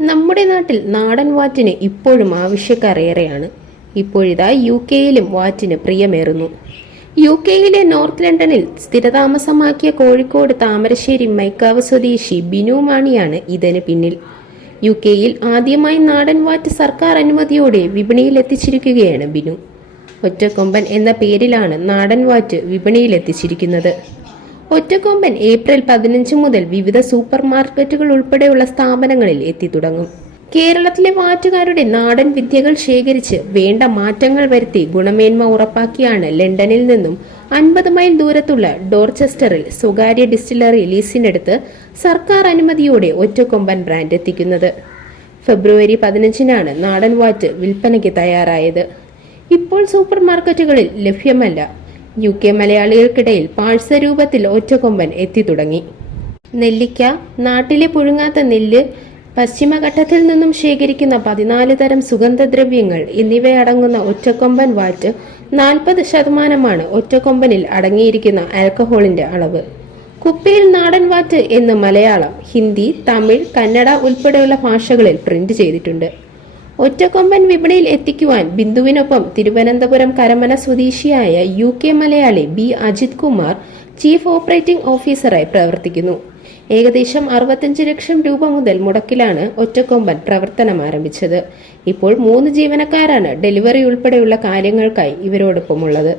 നമ്മുടെ നാട്ടിൽ നാടൻ വാറ്റിന് ഇപ്പോഴും ആവശ്യക്കാർ ഏറെയാണ് ഇപ്പോഴിതാ യു കെയിലും വാറ്റിന് പ്രിയമേറുന്നു. യു കെയിലെ നോർത്ത് ലണ്ടനിൽ സ്ഥിരതാമസമാക്കിയ കോഴിക്കോട് താമരശ്ശേരി മൈക്കാവ് സ്വദേശി ബിനു മാണിയാണ് ഇതിന് പിന്നിൽ. യു കെയിൽ ആദ്യമായി നാടൻ വാറ്റ് സർക്കാർ അനുമതിയോടെ വിപണിയിൽ എത്തിച്ചിരിക്കുകയാണ് ബിനു. ഒറ്റക്കൊമ്പൻ എന്ന പേരിലാണ് നാടൻ വാറ്റ് വിപണിയിൽ എത്തിച്ചിരിക്കുന്നത് ഒറ്റക്കൊമ്പൻ ഏപ്രിൽ പതിനഞ്ച് മുതൽ വിവിധ സൂപ്പർ മാർക്കറ്റുകൾ ഉൾപ്പെടെയുള്ള സ്ഥാപനങ്ങളിൽ എത്തിത്തുടങ്ങും കേരളത്തിലെ വാറ്റുകാരുടെ നാടൻ വിദ്യകൾ ശേഖരിച്ച് വേണ്ട മാറ്റങ്ങൾ വരുത്തി ഗുണമേന്മ ഉറപ്പാക്കിയാണ് ലണ്ടനിൽ നിന്നും അൻപത് മൈൽ ദൂരത്തുള്ള ഡോർച്ചസ്റ്ററിൽ സ്വകാര്യ ഡിസ്റ്റിലറി ലീസിനെടുത്ത് സർക്കാർ അനുമതിയോടെ ഒറ്റക്കൊമ്പൻ ബ്രാൻഡ് എത്തിക്കുന്നത്. ഫെബ്രുവരി പതിനഞ്ചിനാണ് നാടൻ വാറ്റ് വിൽപ്പനയ്ക്ക് തയ്യാറായത്. ഇപ്പോൾ സൂപ്പർ മാർക്കറ്റുകളിൽ ലഭ്യമല്ല. യു കെ മലയാളികൾക്കിടയിൽ പാഴ്സ രൂപത്തിൽ ഒറ്റക്കൊമ്പൻ എത്തിത്തുടങ്ങി. നെല്ലിക്ക നാട്ടിലെ പുഴുങ്ങാത്ത നെല്ല് പശ്ചിമഘട്ടത്തിൽ നിന്നും ശേഖരിക്കുന്ന പതിനാല് തരം സുഗന്ധദ്രവ്യങ്ങൾ എന്നിവയടങ്ങുന്ന ഒറ്റക്കൊമ്പൻ വാറ്റ് നാൽപ്പത് ശതമാനമാണ് ഒറ്റക്കൊമ്പനിൽ അടങ്ങിയിരിക്കുന്ന ആൽക്കഹോളിന്റെ അളവ്. കുപ്പിയിൽ നാടൻ വാറ്റ് എന്ന് മലയാളം ഹിന്ദി തമിഴ് കന്നഡ ഉൾപ്പെടെയുള്ള ഭാഷകളിൽ പ്രിന്റ് ചെയ്തിട്ടുണ്ട്. ഒറ്റക്കൊമ്പൻ വിപണിയിൽ എത്തിക്കുവാൻ ബിന്ദുവിനൊപ്പം തിരുവനന്തപുരം കരമന സ്വദേശിയായ U K Malayali B Ajith Kumar chief operating ഓഫീസറായി പ്രവർത്തിക്കുന്നു. ഏകദേശം അറുപത്തഞ്ച് ലക്ഷം രൂപ മുതൽ മുടക്കിലാണ് ഒറ്റക്കൊമ്പൻ പ്രവർത്തനം ആരംഭിച്ചത്. ഇപ്പോൾ മൂന്ന് ജീവനക്കാരാണ് ഡെലിവറി ഉൾപ്പെടെയുള്ള കാര്യങ്ങൾക്കായി ഇവരോടൊപ്പമുള്ളത്.